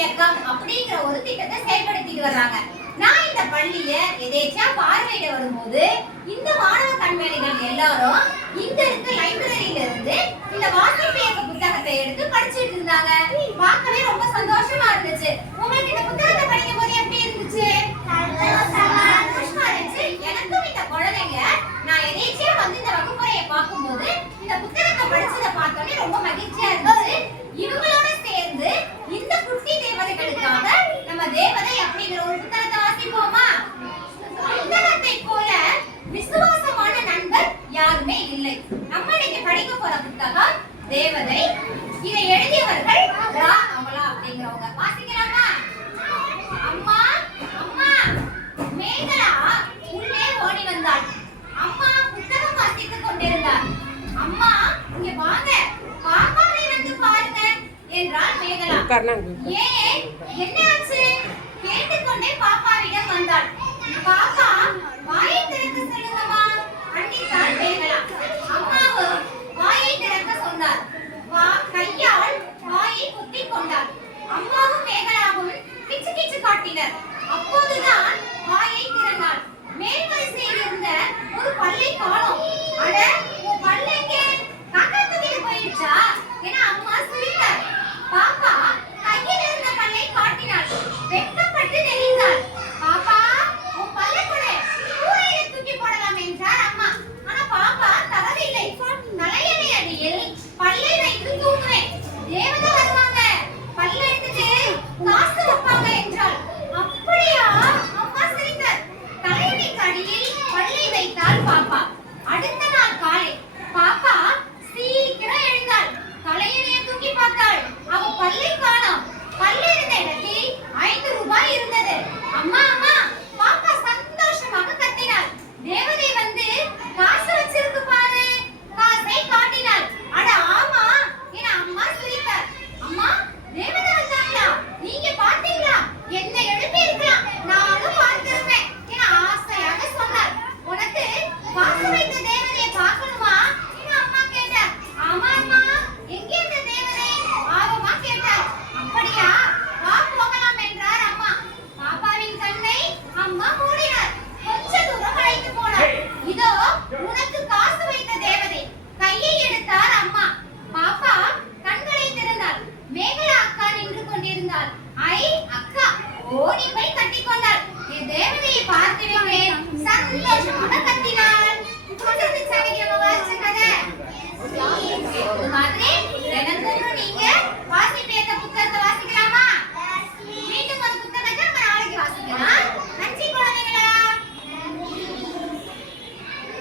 இயக்கம் அப்படிங்கிற ஒரு திட்டத்தை செயல்படுத்திட்டு வர்றாங்க. நான் இந்த பள்ளிய எதேச்சா பார்வையிட வரும்போது இந்த மாணவ கண்மணிகள் எல்லாரும் இங்க இருக்க லைப்ரரியில இருந்து இந்த வாசிப்பு இயக்க புத்தகத்தை எடுத்து படிச்சிட்டு இருந்தாங்க. பார்க்கவே ரொம்ப சந்தோஷமா இருந்துச்சு. உங்களுக்கு இந்த புத்தகத்தை படிக்கும் போது எப்படி இருந்துச்சு? சந்தோஷமா இருந்துச்சு. எனக்கும் இந்த குழந்தைங்க நான் எதேச்சா வந்து இந்த வகுப்பறையை பார்க்கும்போது இந்த புத்தகத்தை படிச்சதை பார்த்தோன்னே ரொம்ப மகிழ்ச்சியா இருந்துச்சு. இவங்களோட சேர்ந்து இந்த குட்டி தேவதைகளுக்காக நம்ம தேவதை அப்படிங்கிற ஒரு புத்தகத்தை வாசிப்போமா? புத்தகத்தை போல விசுவாசமான நண்பர் யாருமே இல்லை. நம்ம இன்னைக்கு படிக்க போற புத்தகம் தேவதை. இதை எழுதியவர்கள் ரா அமலா அப்படிங்கிறவங்க. வாசிக்கலாமா? அம்மா அம்மா மேகலா உள்ளே ஓடி வந்தாள். அம்மா புத்தகம் வாசித்துக் கொண்டிருந்தார். அம்மா இங்க வாங்க, பாப்பாவை வந்து பாருங்க என்றாள் மேகலா. ஏன் என்னாச்சு? கேட்டுக்கொண்டே பாப்பாவிடம் வந்தாள். பாப்பா வாயை திறக்க சொல்லுங்கம்மா அன்னித்தாள் மேகலா. அம்மாவு வாயை திறக்க சொன்னார். கையால் வாயை குத்திக் கொண்டார். அம்மாவும் மேகலாவும் கிச்சு கிச்சு காட்டினர். அப்போதுதான் வாயை திறந்தாள். மேல் வரிசையில் இருந்த ஒரு பல்லை காணோம். அட உன் பல்லு எங்கே? காக்கா தூக்கிட்டு போயிடுச்சா என அம்மா சிரித்தார். பாப்பா கையில் இருந்த பல்லை காட்டினாள். வெட்கப்பட்டு நெளிந்தாள். பாப்பா உன் பல்லை கொடு, கூரையில தூக்கி போடலாம் என்றார் அம்மா. ஆனா பாப்பா தரவில்லை. தலையணை அடியில் பல்லை வைத்து தூக்குவேன், தேவதை வருவாங்க பல்ல எடுத்துட்டு காசு வைப்பாங்க என்றாள். அப்படியா? அம்மா சிரித்தார். தலையணைக்கு அடியில் பல்லை வைத்தாள் பாப்பா. அடுத்த நாள் காலை பாப்பா சீக்கிரம் எழுந்தாள். தலையணையை தூக்கி பார்த்தாள். அவ பல்லை காணோம். பல்லு இருந்த இடத்தில் 5 ரூபாய் இருந்தது. அம்மா அம்மா பாப்பா சந்தோஷமாக கத்தினாள். தேவதை வந்து காசு வச்சிருக்கு பாரு. காசை காட்டினாள். அட ஆமா என அம்மா சிரித்தார். அம்மா தேவதை வந்தாங்களா? நீங்க பார்த்தீங்களா? என்ன எழுப்பி இருக்கலாம், நானும் பார்த்திருப்பேன் என ஆசையாக சொன்னார். உனக்கு காசு வைத்த தேவதையை பார்க்கணுமா என அம்மா கேட்டார். ஆமா அம்மா, எங்கே இந்த தேவதை? ஆர்வமா கேட்டார். அப்படியா, வா போகலாம் என்றார் அம்மா. பாப்பாவின் கண்ணை அம்மா மூடினார். கொஞ்ச தூரம் அழைத்து போனார். இதோ உனக்கு காசு வைத்த தேவதை. கையை எடுத்தார் அம்மா. பாப்பா கண்களை திறந்தாள். மேகலா அக்கா நின்று கொண்டிருந்தாள். ஐ அக்கா ஓடி போய் கட்டிக்கொண்டாள். என் தேவதையை பார்த்து விட்டேன். சந்தோஷமாக கத்தினாள். வாசிச்ச கதை